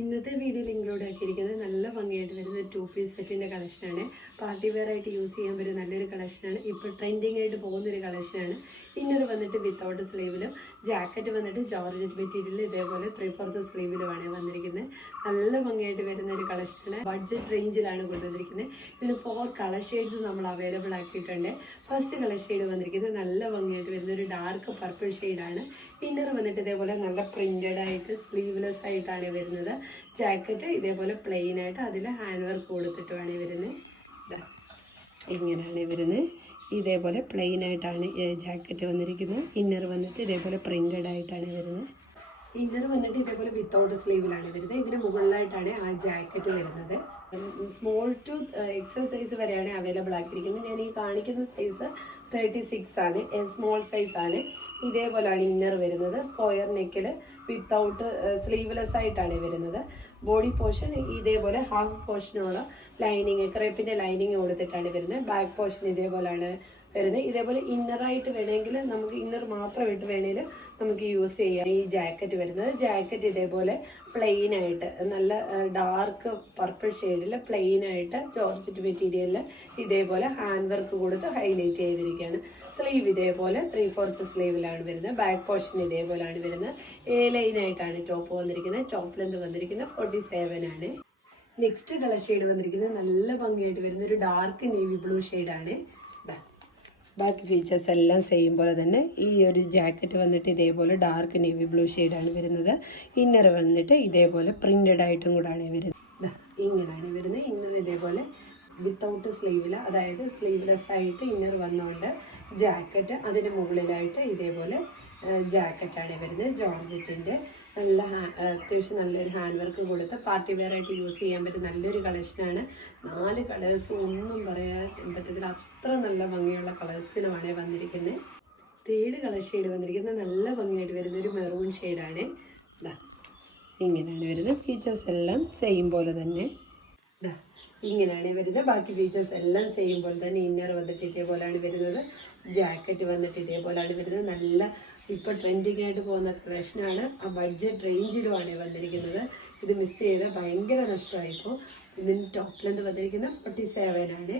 ഇന്നത്തെ വീഡിയോയിൽ ഇൻക്ലൂഡ് ആക്കിയിരിക്കുന്നത് നല്ല ഭംഗിയായിട്ട് വരുന്ന 2 പീസ് സെറ്റിൻ്റെ കളക്ഷനാണ്. പാർട്ടി വെയർ ആയിട്ട് യൂസ് ചെയ്യാൻ പറ്റുന്ന നല്ലൊരു കളക്ഷനാണ്. ഇപ്പോൾ ട്രെൻഡിങ് ആയിട്ട് പോകുന്നൊരു കളക്ഷനാണ്. ഇന്നർ വന്നിട്ട് വിത്തൗട്ട് സ്ലീവിലും ജാക്കറ്റ് വന്നിട്ട് ജോർജറ്റ് മെറ്റീരിയൽ ഇതേപോലെ 3/4 സ്ലീവിലുമാണ് വന്നിരിക്കുന്നത്. നല്ല ഭംഗിയായിട്ട് വരുന്ന ഒരു കളക്ഷനാണ്. ബഡ്ജറ്റ് റേഞ്ചിലാണ് കൊണ്ടുവന്നിരിക്കുന്നത്. ഇതിന് 4 കളർ ഷെയ്ഡ്സ് നമ്മൾ അവൈലബിൾ ആക്കിയിട്ടുണ്ട്. ഫസ്റ്റ് കളർ ഷെയ്ഡ് വന്നിരിക്കുന്നത് നല്ല ഭംഗിയായിട്ട് വരുന്ന ഒരു ഡാർക്ക് പർപ്പിൾ ഷെയ്ഡാണ്. ഇന്നർ വന്നിട്ട് ഇതേപോലെ നല്ല പ്രിന്റഡ് ആയിട്ട് സ്ലീവ്ലെസ് ആയിട്ടാണ് വരുന്നത്. ജാക്കറ്റ് ഇതേപോലെ പ്ലെയിൻ ആയിട്ട് അതിൽ ഹാൻഡ് വർക്ക് കൊടുത്തിട്ട് വേണേൽ വരുന്നത്. ഇങ്ങനെയാണ് വരുന്നത്. ഇതേപോലെ പ്ലെയിൻ ആയിട്ടാണ് ജാക്കറ്റ് വന്നിരിക്കുന്നത്. ഇന്നർ വന്നിട്ട് ഇതേപോലെ പ്രിന്റഡ് ആയിട്ടാണ് വരുന്നത്. ഇന്നർ വന്നിട്ട് ഇതേപോലെ വിത്തൗട്ട് സ്ലീവിലാണ് വരുന്നത്. ഇതിന് മുകളിലായിട്ടാണ് ആ ജാക്കറ്റ് വരുന്നത്. സ്മോൾ ടു എക്സൽ സൈസ് വരെയാണ് അവൈലബിൾ ആക്കിയിരിക്കുന്നത്. ഞാൻ ഈ കാണിക്കുന്ന സൈസ് 36 ആണ്, സ്മോൾ സൈസ് ആണ്. ഇതേപോലെയാണ് ഇന്നർ വരുന്നത്. സ്ക്വയർ നെക്കിൽ വിത്തൗട്ട് സ്ലീവ്ലെസ് ആയിട്ടാണ് വരുന്നത്. ബോഡി പോർഷൻ ഇതേപോലെ ഹാഫ് പോർഷനുള്ള ലൈനിങ്, ക്രേപ്പിന്റെ ലൈനിങ് കൊടുത്തിട്ടാണ് വരുന്നത്. ബാക്ക് പോർഷൻ ഇതേപോലെയാണ് വരുന്നത്. ഇതേപോലെ ഇന്നറായിട്ട് വേണമെങ്കിൽ നമുക്ക് ഇന്നർ മാത്രം ഇട്ട് വേണമെങ്കിൽ നമുക്ക് യൂസ് ചെയ്യാം. ഈ ജാക്കറ്റ് വരുന്നത്, ജാക്കറ്റ് ഇതേപോലെ പ്ലെയിൻ ആയിട്ട് നല്ല ഡാർക്ക് പർപ്പിൾ ഷെയ്ഡിൽ പ്ലെയിൻ ആയിട്ട് ജോർജറ്റ് മെറ്റീരിയലിൽ ഇതേപോലെ ഹാൻഡ് വർക്ക് കൊടുത്ത് ഹൈലൈറ്റ് ചെയ്തിരിക്കുകയാണ്. സ്ലീവ് ഇതേപോലെ 3/4 സ്ലീവിലാണ് വരുന്നത്. ബാക്ക് പോർഷൻ ഇതേപോലെയാണ് വരുന്നത്. ലൈൻ ആയിട്ടാണ് ടോപ്പ് വന്നിരിക്കുന്നത്. ടോപ്പ് ലെന്ത് വന്നിരിക്കുന്നത് 47 ആണ്. നെക്സ്റ്റ് കളർ ഷെയ്ഡ് വന്നിരിക്കുന്നത് നല്ല ഭംഗിയായിട്ട് വരുന്ന ഒരു ഡാർക്ക് നേവി ബ്ലൂ ഷെയ്ഡാണ്. ബാക്കി ഫീച്ചേഴ്സ് എല്ലാം സെയിം പോലെ തന്നെ. ഈ ഒരു ജാക്കറ്റ് വന്നിട്ട് ഇതേപോലെ ഡാർക്ക് നേവി ബ്ലൂ ഷെയ്ഡാണ് വരുന്നത്. ഇന്നർ വന്നിട്ട് ഇതേപോലെ പ്രിന്റഡ് ആയിട്ടും കൂടാണ് വരുന്നത്. ഇങ്ങനെയാണ് വരുന്നത്. ഇന്നർ ഇതേപോലെ വിത്തൗട്ട് സ്ലീവിൽ, അതായത് സ്ലീവ്ലെസ് ആയിട്ട് ഇന്നർ വന്നുകൊണ്ട് ജാക്കറ്റ് അതിന് മുകളിലായിട്ട് ഇതേപോലെ ജാക്കറ്റാണ് വരുന്നത്. ജോർജറ്റിൻ്റെ നല്ല അത്യാവശ്യം നല്ലൊരു ഹാൻഡ് വർക്ക് കൊടുത്ത് പാർട്ടി വെയർ ആയിട്ട് യൂസ് ചെയ്യാൻ പറ്റും നല്ലൊരു കളക്ഷനാണ്. 4 കളേഴ്സും ഒന്നും പറയാൻ പറ്റത്തില്ല, അത്ര നല്ല ഭംഗിയുള്ള കളേഴ്സിനുമാണ് വന്നിരിക്കുന്നത്. 3rd കളർ ഷെയ്ഡ് വന്നിരിക്കുന്നത് നല്ല ഭംഗിയായിട്ട് വരുന്ന ഒരു മെറൂൺ ഷെയ്ഡാണ്. ഇങ്ങനെയാണ് വരുന്നത്. ഫീച്ചേഴ്സ് എല്ലാം സെയിം പോലെ തന്നെ. ഇങ്ങനെയാണ് വരുന്നത്. ബാക്കി ഫീച്ചേഴ്സ് എല്ലാം സെയിം പോലെ തന്നെ. ഇന്നർ വന്നിട്ട് ഇതേപോലെയാണ് വരുന്നത്. ജാക്കറ്റ് വന്നിട്ട് ഇതേപോലെയാണ് വരുന്നത്. നല്ല ഇപ്പോൾ ട്രെൻഡിങ് ആയിട്ട് പോകുന്ന കളക്ഷനാണ്. ആ ബഡ്ജറ്റ് റേഞ്ചിലുമാണ് വന്നിരിക്കുന്നത്. ഇത് മിസ് ചെയ്ത് ഭയങ്കര നഷ്ടമായിപ്പോൾ. ഇതിന് ടോപ്പ് ലെന്ത് വന്നിരിക്കുന്നത് 47 ആണ്.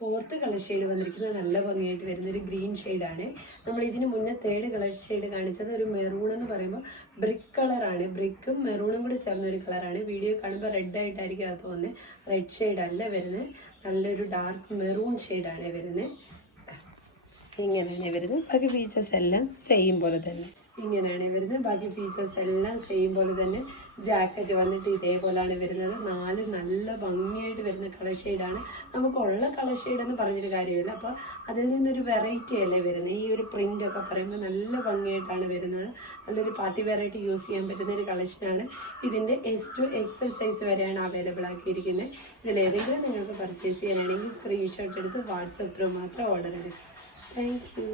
4th കളർ ഷെയ്ഡ് വന്നിരിക്കുന്നത് നല്ല ഭംഗിയായിട്ട് വരുന്നൊരു ഗ്രീൻ ഷെയ്ഡാണ്. നമ്മൾ ഇതിന് മുന്നേ 3rd കളർ ഷെയ്ഡ് കാണിച്ചത് ഒരു മെറൂൺ എന്ന് പറയുമ്പോൾ ബ്രിക്ക് കളറാണ്. ബ്രിക്കും മെറൂണും കൂടി ചേർന്നൊരു കളറാണ്. വീഡിയോ കാണുമ്പോൾ റെഡ് ആയിട്ടായിരിക്കും അത് തോന്നുന്നത്. റെഡ് ഷെയ്ഡ് അല്ല വരുന്നത്, നല്ലൊരു ഡാർക്ക് മെറൂൺ ഷെയ്ഡാണ് വരുന്നത്. ഇങ്ങനെയാണ് വരുന്നത്. ബാക്കി ഫീച്ചേഴ്സ് എല്ലാം സെയിം പോലെ തന്നെ. ഇങ്ങനെയാണ് വരുന്നത്. ബാക്കി ഫീച്ചേഴ്സ് എല്ലാം സെയിം പോലെ തന്നെ. ജാക്കറ്റ് വന്നിട്ട് ഇതേപോലെയാണ് വരുന്നത്. 4 നല്ല ഭംഗിയായിട്ട് വരുന്ന കളർ ഷെയ്ഡാണ്. നമുക്കുള്ള കളർ ഷെയ്ഡെന്ന് പറഞ്ഞൊരു കാര്യമില്ല. അപ്പോൾ അതിൽ നിന്നൊരു വെറൈറ്റി അല്ലേ വരുന്നത്. ഈ ഒരു പ്രിൻ്റൊക്കെ പറയുമ്പോൾ നല്ല ഭംഗിയായിട്ടാണ് വരുന്നത്. നല്ലൊരു പാർട്ടി വെയറായിട്ട് യൂസ് ചെയ്യാൻ പറ്റുന്ന ഒരു കളക്ഷനാണ്. ഇതിൻ്റെ S to XL സൈസ് വരെയാണ് അവൈലബിൾ ആക്കിയിരിക്കുന്നത്. ഇതിലേതെങ്കിലും നിങ്ങൾക്ക് പർച്ചേസ് ചെയ്യാനാണെങ്കിൽ സ്ക്രീൻഷോട്ട് എടുത്ത് വാട്സപ്പ് ത്രൂ മാത്രം ഓർഡർ എടുക്കുക. Thank you.